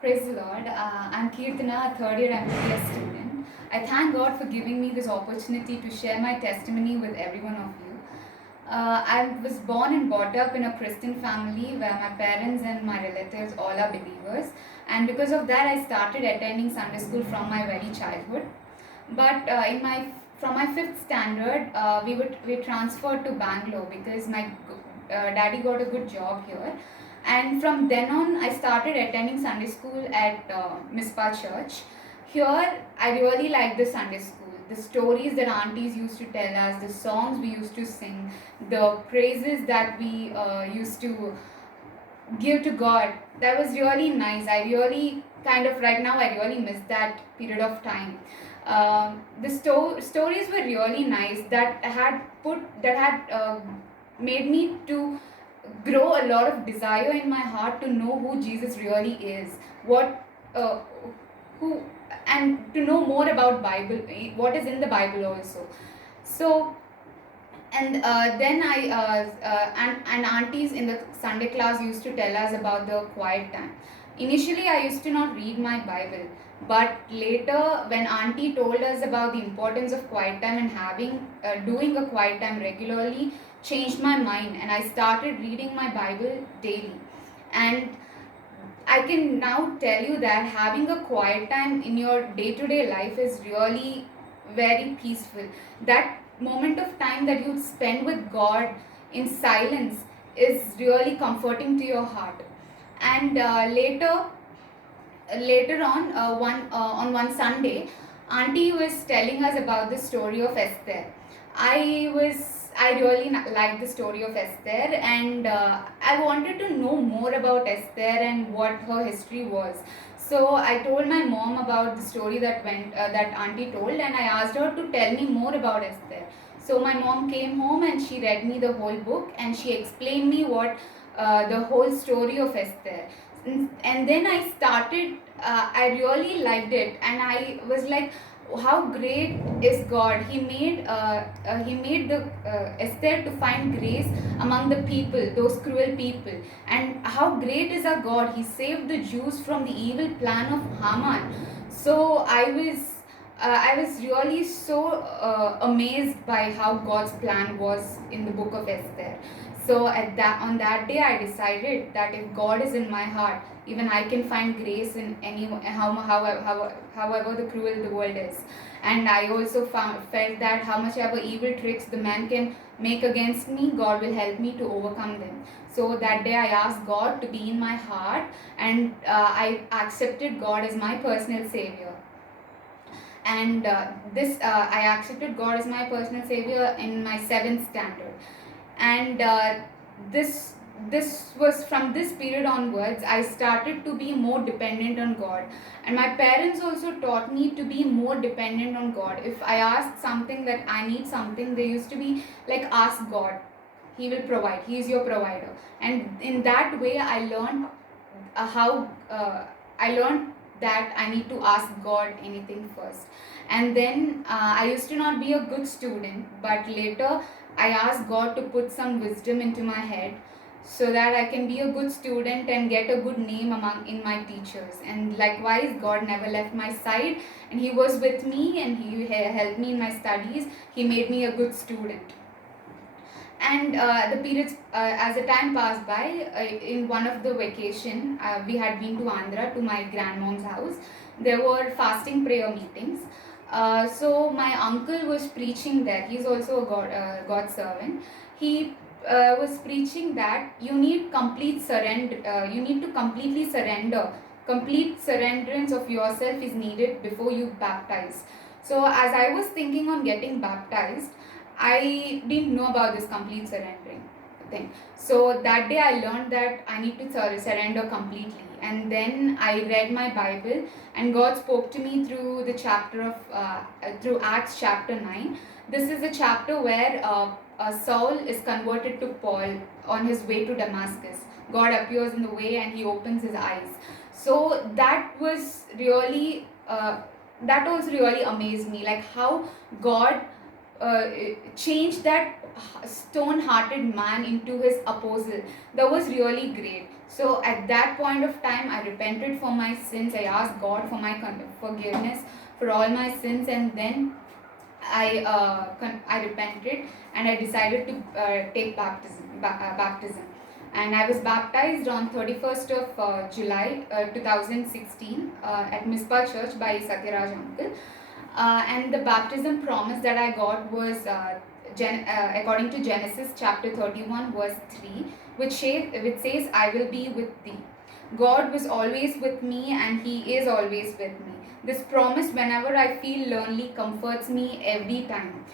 Praise the Lord. I'm Kirtana, a third year MBBS student. I thank God for giving me this opportunity to share my testimony with every one of you. I was born and brought up in a Christian family where my parents and my relatives all are believers, and because of that, I started attending Sunday school from my very childhood. But in my from my fifth standard, we transferred to Bangalore because my daddy got a good job here, and from then on, I started attending Sunday school at Mispa Church. Here, I really like the Sunday school. The stories that aunties used to tell us, the songs we used to sing, the praises that we used to give to God. That was really nice. I really kind of right now I really miss that period of time. The stories were really nice that had made me to grow a lot of desire in my heart to know who Jesus really is, what who and to know more about Bible, what is in the Bible also. So and then and aunties in the Sunday class used to tell us about the quiet time. Initially, I used to not read my Bible, but later, when auntie told us about the importance of quiet time and having doing a quiet time regularly, changed my mind, and I started reading my Bible daily. And I can now tell you that having a quiet time in your day to day life is really very peaceful. That moment of time that you spend with God in silence is really comforting to your heart. And later on, on one Sunday, Auntie was telling us about the story of Esther. I really liked the story of Esther, and I wanted to know more about Esther and what her history was. So I told my mom about the story that Auntie told, and I asked her to tell me more about Esther. So my mom came home and she read me the whole book, and she explained me what the whole story of Esther. And then I started. I really liked it, and I was like, how great is God. He made the Esther to find grace among the people, those cruel people. And how great is our God. He saved the Jews from the evil plan of Haman. So I was really so amazed by how God's plan was in the book of Esther. So on that day, I decided that if God is in my heart, even I can find grace in however the cruel the world is. And I also felt that how much ever evil tricks the man can make against me, God will help me to overcome them. So that day, I asked God to be in my heart, and I accepted God as my personal savior. And I accepted God as my personal savior in my seventh standard. And this was from this period onwards I started to be more dependent on God. And my parents also taught me to be more dependent on God. If I asked something, that I need something, they used to be like, ask God, He will provide, He is your provider. And in that way how I learned that I need to ask God anything first. And then I used to not be a good student, but later I asked God to put some wisdom into my head so that I can be a good student and get a good name in my teachers. And likewise, God never left my side, and He was with me, and He helped me in my studies. He made me a good student. And the periods, as the time passed by, in one of the vacation, we had been to Andhra to my grandmom's house. There were fasting prayer meetings. So my uncle was preaching there. He's also a God servant. He was preaching that you need complete surrender. You need to completely surrender. Complete surrenderance of yourself is needed before you baptize. So as I was thinking on getting baptized, I didn't know about this complete surrendering thing. So that day I learned that I need to surrender completely. And then I read my Bible, and God spoke to me through the chapter of through Acts chapter 9. This is a chapter where Saul is converted to Paul on his way to Damascus. God appears in the way and He opens his eyes. So that was really amazed me, like how God changed that stone-hearted man into His apostle. That was really great. So at that point of time, I repented for my sins. I asked God for my forgiveness for all my sins, and then I repented and I decided to take baptism. And I was baptized on 31st of July 2016 at Mispa Church by Satyaraj uncle. And the baptism promise that I got was according to Genesis chapter 31 verse 3, which says, I will be with thee. God was always with me and He is always with me. This promise, whenever I feel lonely, comforts me every time.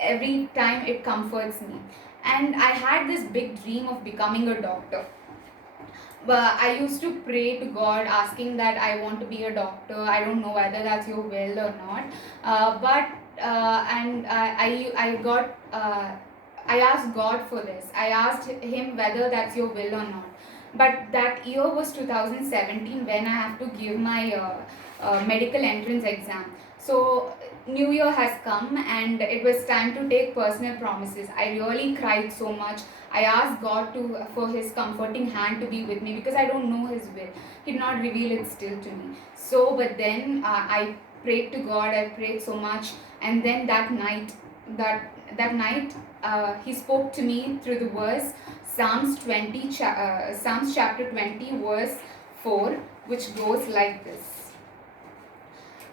Every time it comforts me. And I had this big dream of becoming a doctor. But I used to pray to God asking that I want to be a doctor. I don't know whether that's your will or not. But and I got I asked God for this. I asked Him whether that's your will or not. But that year was 2017 when I have to give my medical entrance exam. So New Year has come and it was time to take personal promises. I really cried so much. I asked God for His comforting hand to be with me because I don't know His will. He did not reveal it still to me. So, but then I prayed to God. I prayed so much, and then that night, He spoke to me through the verse Psalms chapter 20, verse 4, which goes like this.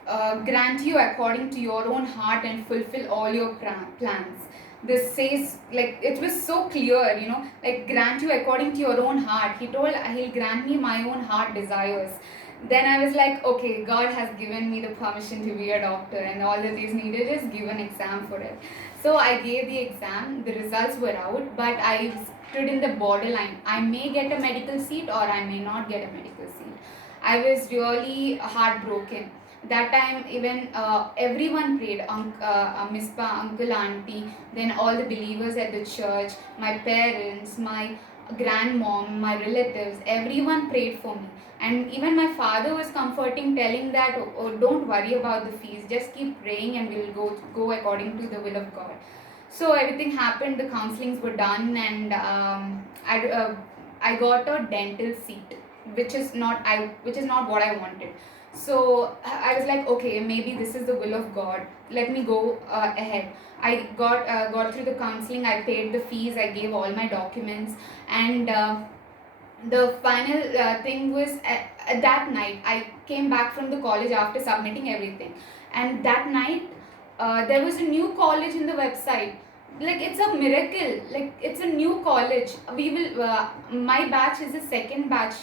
Grant you according to your own heart and fulfill all your plans. This says, like, it was so clear, like, grant you according to your own heart. He told He'll grant me my own heart desires. Then I was like, okay, God has given me the permission to be a doctor, and all that is needed is give an exam for it. So I gave the exam, the results were out, but I stood in the borderline. I may get a medical seat or I may not get a medical seat. I was really heartbroken. That time, even everyone prayed, Mispa, uncle, auntie, then all the believers at the church, my parents, my grandmom, my relatives, everyone prayed for me. And even my father was comforting, telling that, oh, don't worry about the fees, just keep praying and we'll go according to the will of God. So everything happened, the counselings were done, and I got a dental seat, which is not what I wanted. So I was like, okay, maybe this is the will of God. Let me go ahead. I got through the counseling. I paid the fees. I gave all my documents, and the final thing was that night. I came back from the college after submitting everything, and that night there was a new college in the website. Like, it's a miracle. Like, it's a new college. We will. My batch is the second batch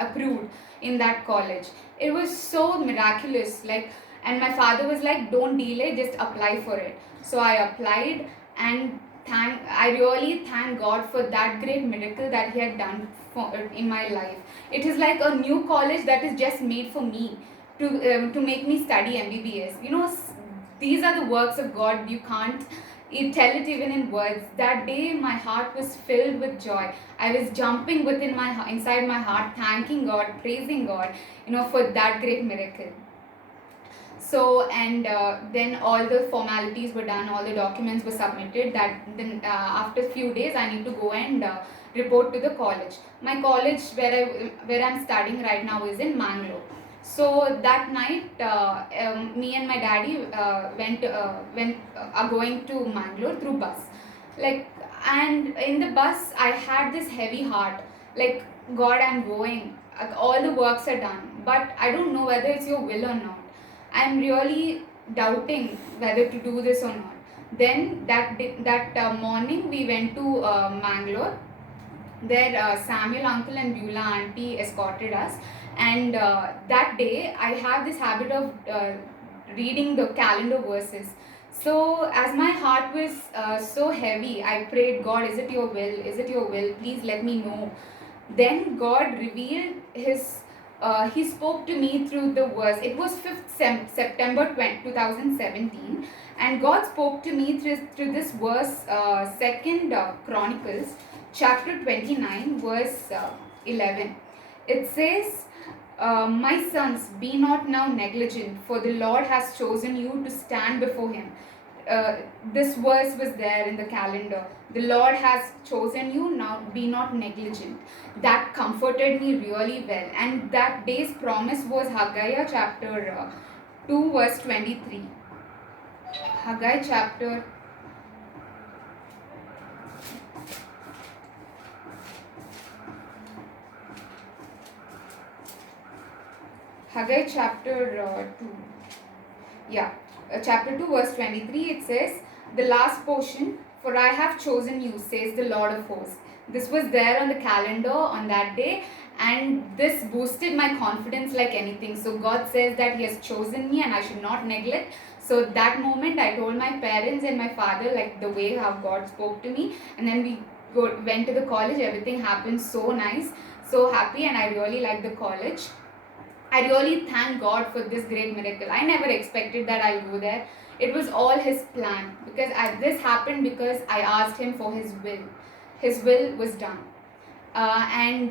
approved in that college. It was so miraculous. Like, and my father was like, "Don't delay. Just apply for it." So I applied, and I really thank God for that great miracle that He had done in my life. It is like a new college that is just made for me to make me study MBBS. These are the works of God. You can't tell it even in words. That day, my heart was filled with joy. I was jumping inside my heart, thanking God, praising God, for that great miracle. So, and then all the formalities were done, all the documents were submitted. That then after a few days, I need to go and report to the college. My college where I'm studying right now is in Mangalore. So that night, me and my daddy went going to Mangalore through bus. Like, and in the bus, I had this heavy heart. Like, God, I'm going. All the works are done, but I don't know whether it's your will or not. I'm really doubting whether to do this or not. Then that morning we went to Mangalore. There Samuel uncle and Beulah auntie escorted us, and that day I have this habit of reading the calendar verses. So as my heart was so heavy, I prayed, God, is it your will? Is it your will? Please let me know. Then God revealed He spoke to me through the verse. It was 5th September 2017, and God spoke to me through this verse, 2nd Chronicles, chapter 29, verse 11. It says, my sons, be not now negligent, for the Lord has chosen you to stand before Him. uh, this verse was there in the calendar. The Lord has chosen you, now be not negligent. That comforted me really well. And that day's promise was Haggai chapter 2, verse 23. Haggai chapter Haggai chapter 2. Yeah, chapter 2, verse 23, it says, the last portion, for I have chosen you, says the Lord of hosts. This was there on the calendar on that day, and this boosted my confidence like anything. So God says that He has chosen me and I should not neglect. So that moment I told my parents and my father, like the way how God spoke to me, and then we went to the college. Everything happened so nice, so happy, and I really liked the college. I really thank God for this great miracle. I never expected that I'll go there. It was all His plan, because this happened because I asked Him for His will. His will was done. And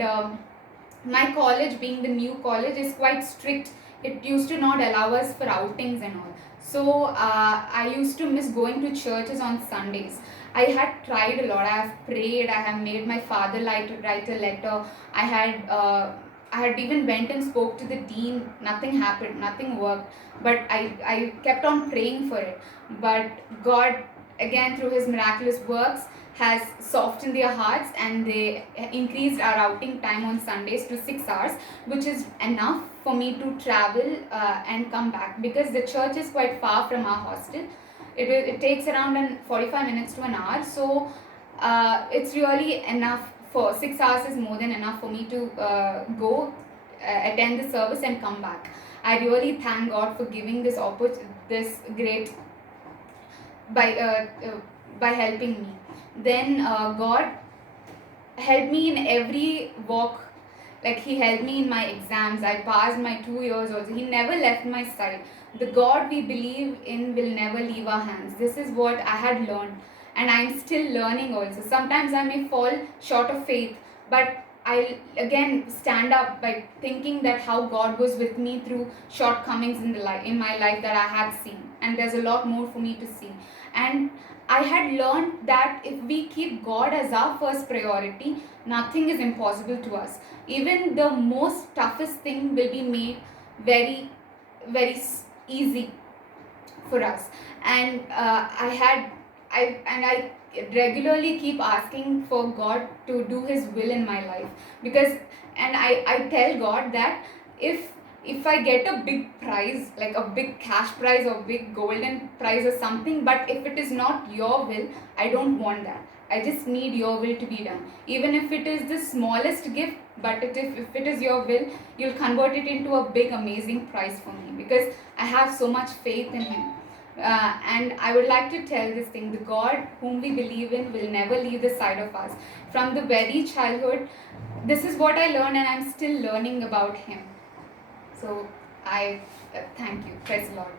my college, being the new college, is quite strict. It used to not allow us for outings and all. So I used to miss going to churches on Sundays. I had tried a lot. I have prayed. I have made my father write a letter. I had even went and spoke to the dean. Nothing happened. Nothing worked. But I kept on praying for it. But God, again through His miraculous works, has softened their hearts, and they increased our outing time on Sundays to 6 hours, which is enough for me to travel and come back, because the church is quite far from our hostel. It takes around 45 minutes to an hour. So it's really enough. For 6 hours is more than enough for me to go attend the service and come back. I really thank God for giving this great by helping me. Then God helped me in every walk. Like He helped me in my exams. I passed my 2 years also. He never left my side. The God we believe in will never leave our hands. This is what I had learned, and I'm still learning also. Sometimes I may fall short of faith, but I again stand up by thinking that how God was with me through shortcomings in my life that I had seen, and there's a lot more for me to see. And I had learned that if we keep God as our first priority, nothing is impossible to us. Even the most toughest thing will be made very, very easy for us. And I regularly keep asking for God to do His will in my life, because, and I tell God that if I get a big prize, like a big cash prize or big golden prize or something, but if it is not your will, I don't want that. I just need your will to be done. Even if it is the smallest gift, but if it is your will, you'll convert it into a big amazing prize for me, because I have so much faith in Him. And I would like to tell this thing: the God whom we believe in will never leave the side of us. From the very childhood, this is what I learned, and I'm still learning about Him. So I thank you. Praise the Lord.